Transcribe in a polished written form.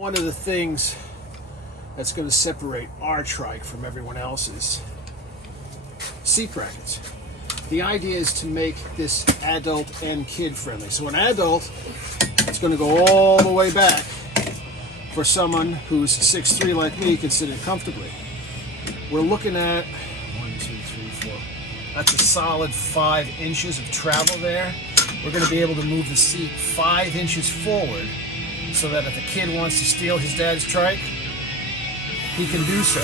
One of the things that's going to separate our trike from everyone else's seat brackets. The idea is to make this adult and kid friendly. So an adult is going to go all the way back for someone who's 6'3" like me can sit in comfortably. We're looking at 1, 2, 3, 4. That's a solid 5 inches of travel there. We're going to be able to move the seat 5 inches forward so that if a kid wants to steal his dad's trike, he can do so.